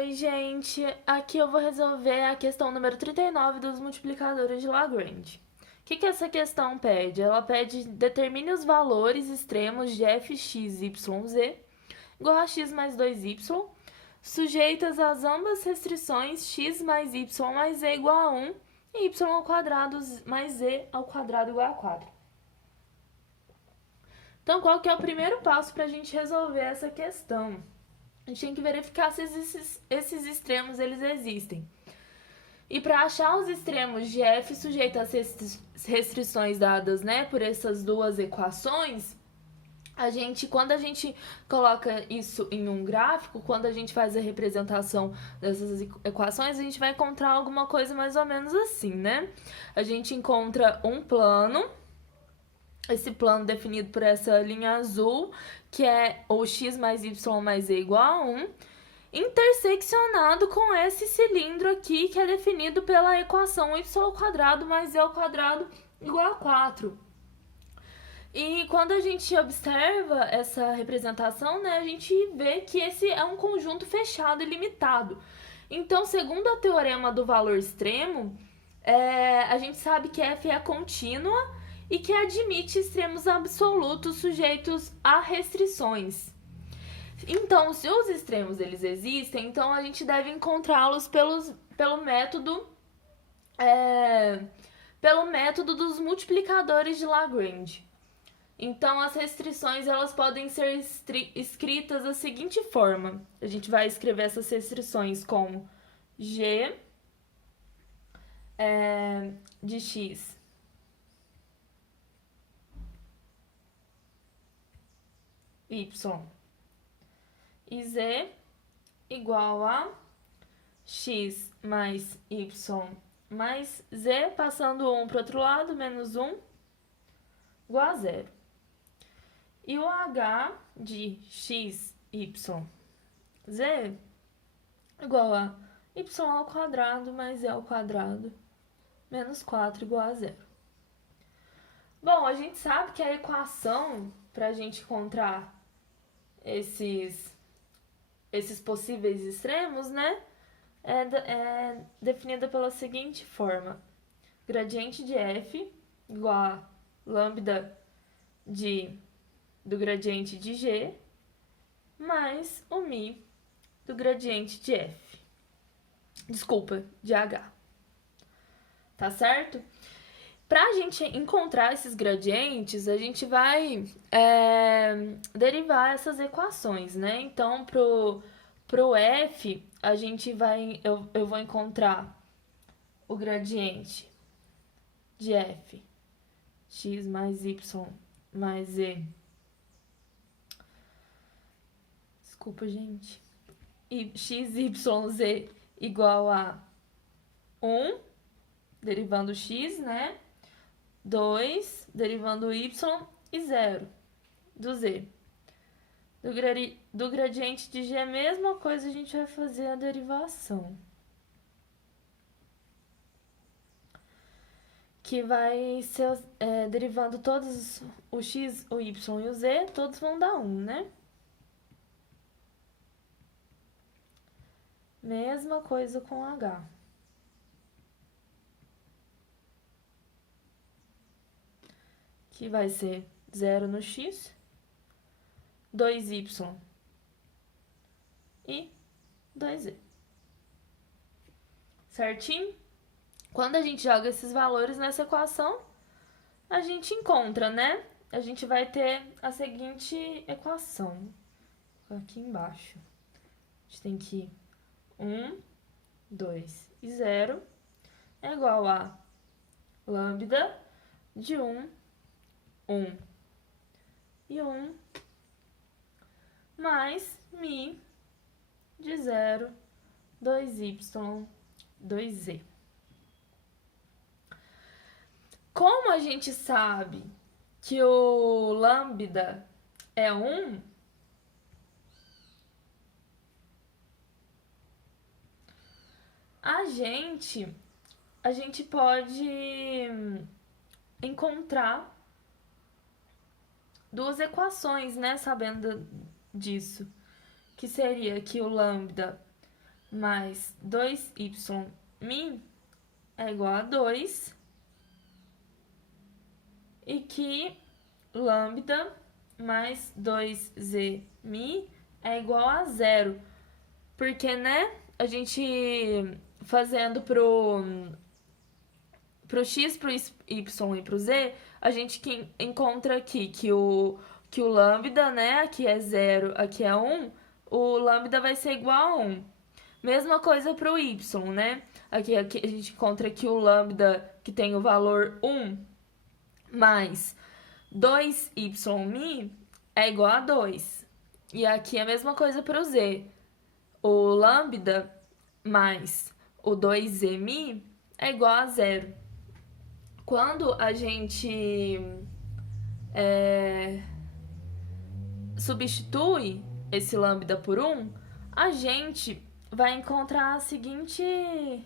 Oi, gente! Aqui eu vou resolver a questão número 39 dos multiplicadores de Lagrange. O que essa questão pede? Ela pede determine os valores extremos de fx, y, z igual a x mais 2y, sujeitas às ambas restrições x mais y mais z igual a 1 e y ao quadrado mais z ao quadrado igual a 4. Então, qual que é o primeiro passo para a gente resolver essa questão? A gente tem que verificar se esses extremos eles existem. E para achar os extremos de f sujeito às restrições dadas, né, por essas duas equações, quando a gente coloca isso em um gráfico, quando a gente faz a representação dessas equações, a gente vai encontrar alguma coisa mais ou menos assim, né? A gente encontra um plano, esse plano definido por essa linha azul, que é o x mais y mais z igual a 1, interseccionado com esse cilindro aqui, que é definido pela equação y ao quadrado mais z ao quadrado igual a 4. E quando a gente observa essa representação, né, a gente vê que esse é um conjunto fechado e limitado. Então, segundo o teorema do valor extremo, a gente sabe que f é contínua e que admite extremos absolutos sujeitos a restrições. Então, se os extremos eles existem, então a gente deve encontrá-los pelo método dos multiplicadores de Lagrange. Então, as restrições elas podem ser escritas da seguinte forma. A gente vai escrever essas restrições como g de x y e z igual a x mais y mais z, passando 1 para o outro lado, menos 1, igual a 0. E o h de x, y, z igual a y ao quadrado mais z ao quadrado menos 4 igual a 0. Bom, a gente sabe que a equação para a gente encontrar esses possíveis extremos, né, é definida pela seguinte forma. Gradiente de f igual a lambda do gradiente de g mais o mi do gradiente de f. Desculpa, de h. Tá certo? Para a gente encontrar esses gradientes, a gente vai derivar essas equações, né? Então, pro f, eu vou encontrar o gradiente de f, x mais y mais z. Desculpa, gente. E x, y, z igual a 1, derivando x, né? 2, derivando y, e 0 do z. Do gradiente de g, a mesma coisa, a gente vai fazer a derivação. Que vai ser derivando todos o x, o y e o z, todos vão dar 1, né? Mesma coisa com h. Que vai ser 0 no x, 2y e 2z. Certinho? Quando a gente joga esses valores nessa equação, a gente encontra, né? A gente vai ter a seguinte equação. Aqui embaixo. A gente tem que 1, 2 e 0 é igual a lambda de 1 e 1 mais mi de 0, 2y, 2z. Como a gente sabe que o lambda é 1, a gente pode encontrar duas equações, né, sabendo disso, que seria que o lambda mais 2y mi é igual a 2 e que lambda mais 2z mi é igual a 0. Porque, né, a gente fazendo pro x, pro y e pro z, a gente encontra aqui que o lambda, né, aqui é 0, aqui é 1, o lambda vai ser igual a 1. Mesma coisa pro y, né? Aqui a gente encontra que o lambda, que tem o valor 1, mais 2y é igual a 2. E aqui a mesma coisa pro z. O lambda mais o 2z é igual a 0. Quando a gente substitui esse lambda por 1, a gente vai encontrar a seguinte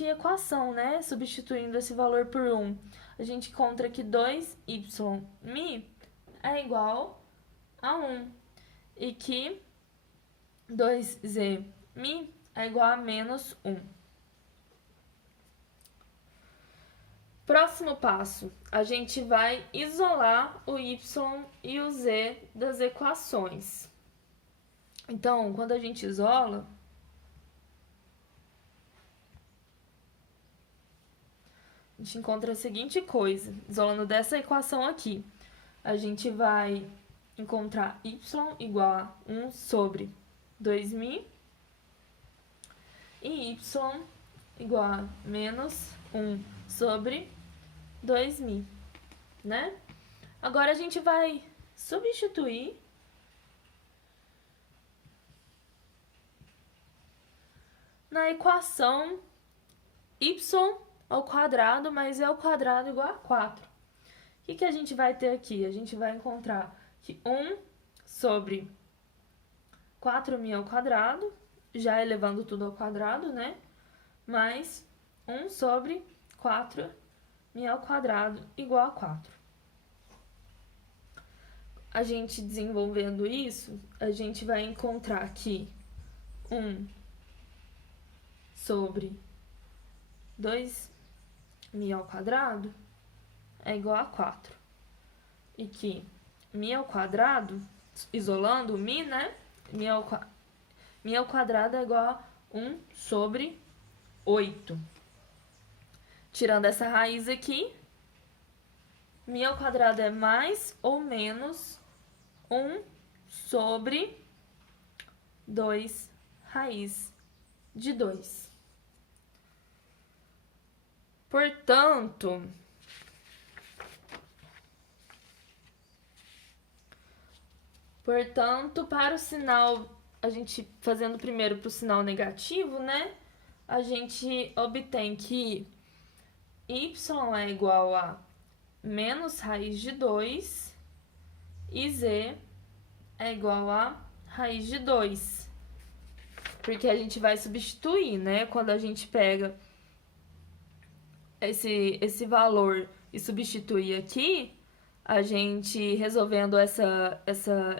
equação, né? Substituindo esse valor por 1. A gente encontra que 2y mi é igual a 1 e que 2z mi é igual a menos 1. Próximo passo, a gente vai isolar o y e o z das equações. Então, quando a gente isola, a gente encontra a seguinte coisa. Isolando dessa equação aqui, a gente vai encontrar y igual a 1 sobre 2mi e y igual a menos 1 sobre 2mi, né? Agora a gente vai substituir na equação y ao quadrado mais e ao quadrado igual a 4. O que a gente vai ter aqui? A gente vai encontrar que 1 sobre 4mi ao quadrado, já elevando tudo ao quadrado, né? Mais 1 sobre 4mi ao quadrado igual a 4. A gente desenvolvendo isso, a gente vai encontrar que 1 sobre 2mi ao quadrado é igual a 4. E que mi ao quadrado, isolando o mi, né? Mi ao quadrado é igual a 1 sobre 8. Tirando essa raiz aqui, mi ao quadrado é mais ou menos 1 sobre 2 raiz de 2. Portanto, para o sinal, a gente fazendo primeiro para o sinal negativo, né? A gente obtém que y é igual a menos raiz de 2 e z é igual a raiz de 2. Porque a gente vai substituir, né? Quando a gente pega esse valor e substituir aqui, a gente resolvendo essa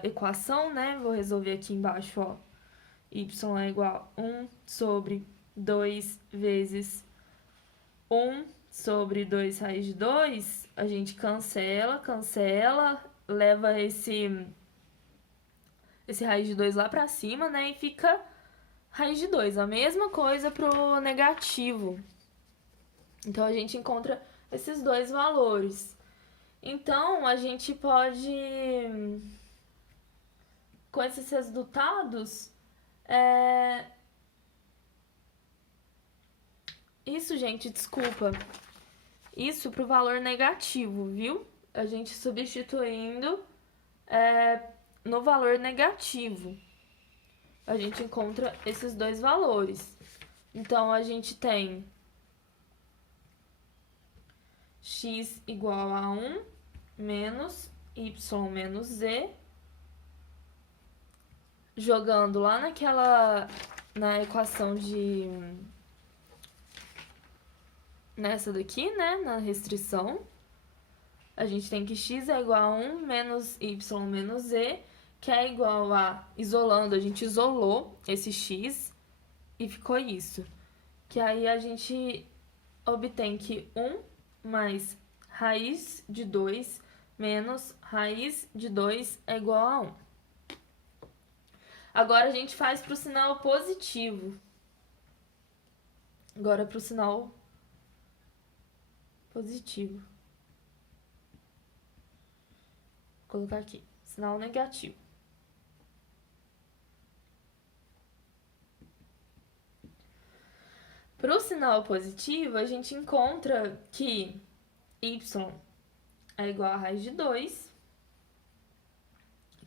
equação, né? Vou resolver aqui embaixo, ó. Y é igual a 1 sobre 2 vezes 1 sobre 2 raiz de 2. A gente cancela, leva esse raiz de 2 lá pra cima, né? E fica raiz de 2. A mesma coisa pro negativo. Então, a gente encontra esses dois valores. Então, a gente pode, com esses resultados, isso, gente, desculpa. Isso pro valor negativo, viu? A gente substituindo no valor negativo. A gente encontra esses dois valores. Então, a gente tem x igual a 1 menos y menos z, jogando lá na equação nessa daqui, né, na restrição, a gente tem que x é igual a 1 menos y menos z, que é igual a, isolando, a gente isolou esse x e ficou isso. Que aí a gente obtém que 1 mais raiz de 2 menos raiz de 2 é igual a 1. Agora a gente faz para o sinal positivo. Agora para o sinal positivo. Vou colocar aqui, sinal negativo. Para o sinal positivo, a gente encontra que y é igual a raiz de 2,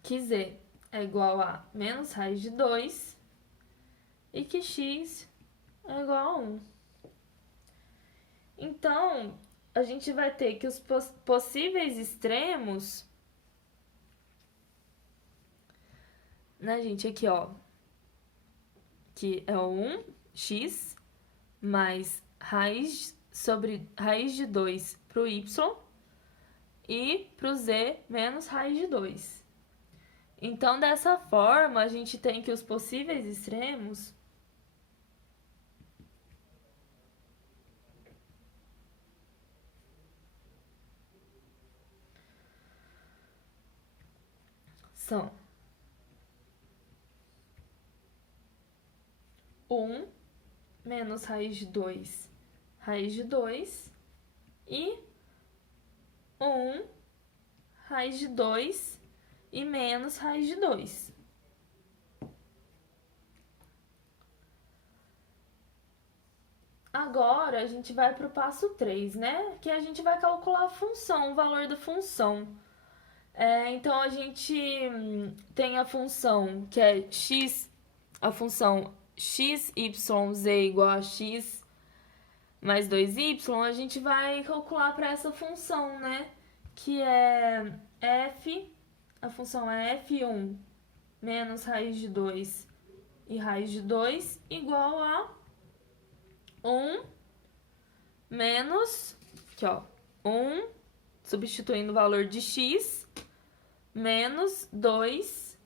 que z é igual a menos raiz de 2 e que x é igual a 1. Então, a gente vai ter que os possíveis extremos, né, gente, aqui, ó, que é o 1x mais raiz sobre raiz de 2 para o y e para o z menos raiz de 2. Então, dessa forma, a gente tem que os possíveis extremos são 1 menos raiz de 2, raiz de 2 e 1 raiz de 2 e menos raiz de 2. Agora, a gente vai para o passo 3, né? Que a gente vai calcular a função, o valor da função. Então, a gente tem a função que é x, a função x, y, z igual a x mais 2y, a gente vai calcular para essa função, né? Que é f, a função é f1 menos raiz de 2 e raiz de 2 igual a 1 menos, aqui ó, 1, substituindo o valor de x, menos 2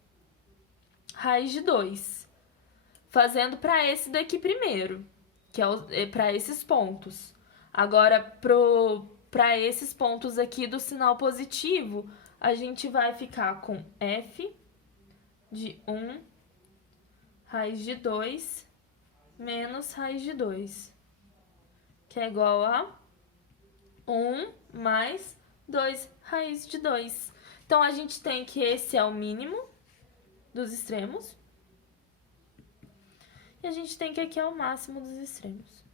raiz de 2. Fazendo para esse daqui primeiro, que é para esses pontos. Agora, para esses pontos aqui do sinal positivo, a gente vai ficar com f de 1 raiz de 2 menos raiz de 2, que é igual a 1 mais 2 raiz de 2. Então, a gente tem que esse é o mínimo dos extremos. E a gente tem que aqui é o máximo dos extremos.